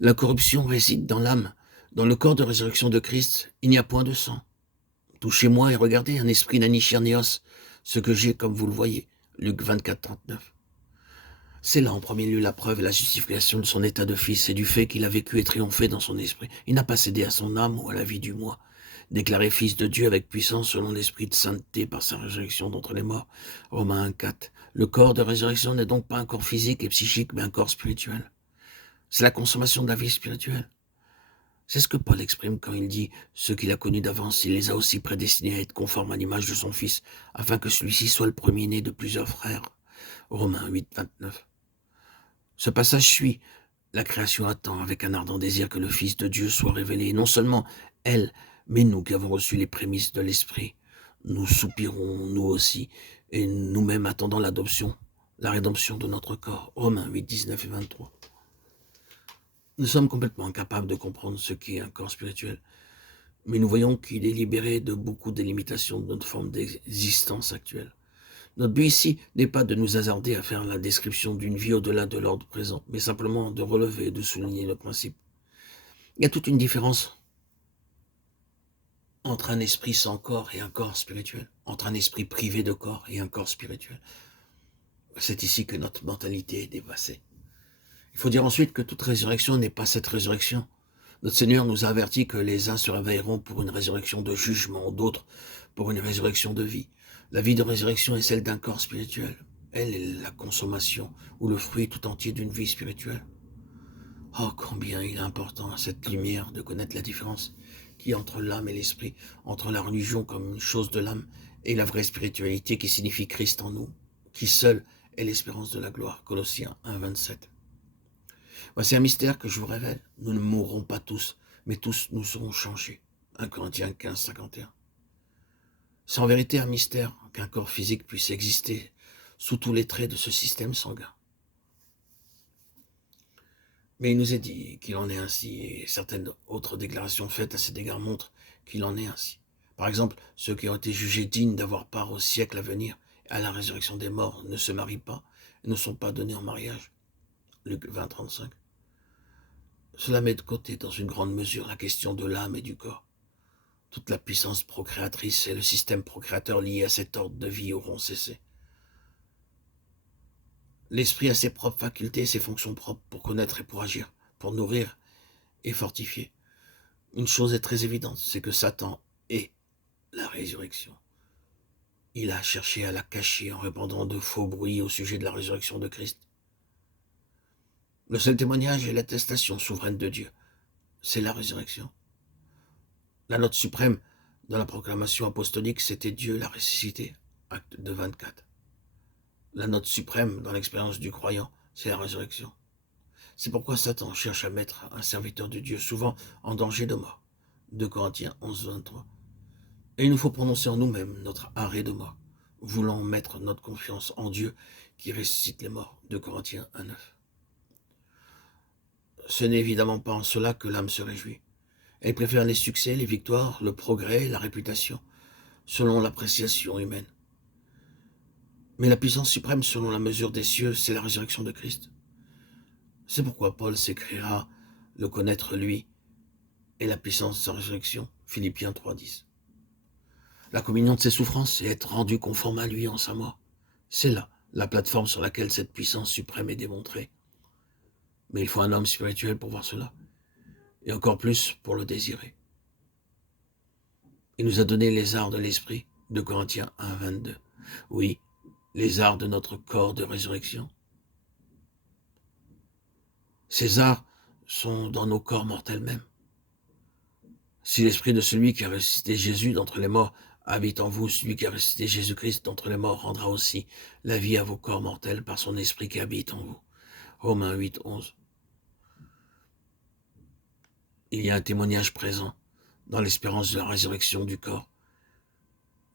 La corruption réside dans l'âme. Dans le corps de résurrection de Christ, il n'y a point de sang. Touchez-moi et regardez, un esprit n'a ni chair ni os, ce que j'ai comme vous le voyez. Luc 24, 39. C'est là en premier lieu la preuve et la justification de son état de fils et du fait qu'il a vécu et triomphé dans son esprit. Il n'a pas cédé à son âme ou à la vie du moi. Déclaré fils de Dieu avec puissance selon l'esprit de sainteté par sa résurrection d'entre les morts. Romains 1, 4. Le corps de résurrection n'est donc pas un corps physique et psychique, mais un corps spirituel. C'est la consommation de la vie spirituelle. C'est ce que Paul exprime quand il dit « Ceux qu'il a connus d'avance, il les a aussi prédestinés à être conformes à l'image de son Fils, afin que celui-ci soit le premier-né de plusieurs frères. » Romains 8, 29. Ce passage suit. La création attend avec un ardent désir que le Fils de Dieu soit révélé. Et non seulement elle, mais nous qui avons reçu les prémices de l'Esprit. Nous soupirons, nous aussi, et nous-mêmes attendons l'adoption, la rédemption de notre corps. Romains 8, 19 et 23. Nous sommes complètement incapables de comprendre ce qu'est un corps spirituel, mais nous voyons qu'il est libéré de beaucoup des limitations de notre forme d'existence actuelle. Notre but ici n'est pas de nous hasarder à faire la description d'une vie au-delà de l'ordre présent, mais simplement de relever et de souligner le principe. Il y a toute une différence entre un esprit sans corps et un corps spirituel, entre un esprit privé de corps et un corps spirituel. C'est ici que notre mentalité est dépassée. Il faut dire ensuite que toute résurrection n'est pas cette résurrection. Notre Seigneur nous a averti que les uns se réveilleront pour une résurrection de jugement, d'autres pour une résurrection de vie. La vie de résurrection est celle d'un corps spirituel. Elle est la consommation ou le fruit tout entier d'une vie spirituelle. Oh, combien il est important à cette lumière de connaître la différence qu'il y a entre l'âme et l'esprit, entre la religion comme une chose de l'âme et la vraie spiritualité qui signifie Christ en nous, qui seul est l'espérance de la gloire. Colossiens 1, 27. Voici un mystère que je vous révèle. Nous ne mourrons pas tous, mais tous nous serons changés. 1 Corinthiens 15, 51. C'est en vérité un mystère qu'un corps physique puisse exister sous tous les traits de ce système sanguin. Mais il nous est dit qu'il en est ainsi, et certaines autres déclarations faites à cet égard montrent qu'il en est ainsi. Par exemple, ceux qui ont été jugés dignes d'avoir part au siècle à venir et à la résurrection des morts ne se marient pas et ne sont pas donnés en mariage. Luc 20, 35. Cela met de côté dans une grande mesure la question de l'âme et du corps. Toute la puissance procréatrice et le système procréateur lié à cet ordre de vie auront cessé. L'esprit a ses propres facultés et ses fonctions propres pour connaître et pour agir, pour nourrir et fortifier. Une chose est très évidente, c'est que Satan est la résurrection. Il a cherché à la cacher en répandant de faux bruits au sujet de la résurrection de Christ. Le seul témoignage est l'attestation souveraine de Dieu. C'est la résurrection. La note suprême dans la proclamation apostolique, c'était Dieu l'a ressuscité. Acte 2, 24. La note suprême dans l'expérience du croyant, c'est la résurrection. C'est pourquoi Satan cherche à mettre un serviteur de Dieu souvent en danger de mort. 2 Corinthiens 11, 23. Et il nous faut prononcer en nous-mêmes notre arrêt de mort, voulant mettre notre confiance en Dieu qui ressuscite les morts. 2 Corinthiens 1, 9. Ce n'est évidemment pas en cela que l'âme se réjouit. Elle préfère les succès, les victoires, le progrès, la réputation, selon l'appréciation humaine. Mais la puissance suprême selon la mesure des cieux, c'est la résurrection de Christ. C'est pourquoi Paul s'écrira « le connaître lui et la puissance de sa résurrection » Philippiens 3, 10. La communion de ses souffrances et être rendu conforme à lui en sa mort. C'est là la plateforme sur laquelle cette puissance suprême est démontrée. Mais il faut un homme spirituel pour voir cela, et encore plus pour le désirer. Il nous a donné les arts de l'esprit, 2 Corinthiens 1, 22. Oui, les arts de notre corps de résurrection. Ces arts sont dans nos corps mortels mêmes. Si l'esprit de celui qui a ressuscité Jésus d'entre les morts habite en vous, celui qui a ressuscité Jésus-Christ d'entre les morts rendra aussi la vie à vos corps mortels par son esprit qui habite en vous. Romains 8, 11. Il y a un témoignage présent dans l'espérance de la résurrection du corps,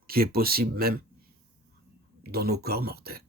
qui est possible même dans nos corps mortels.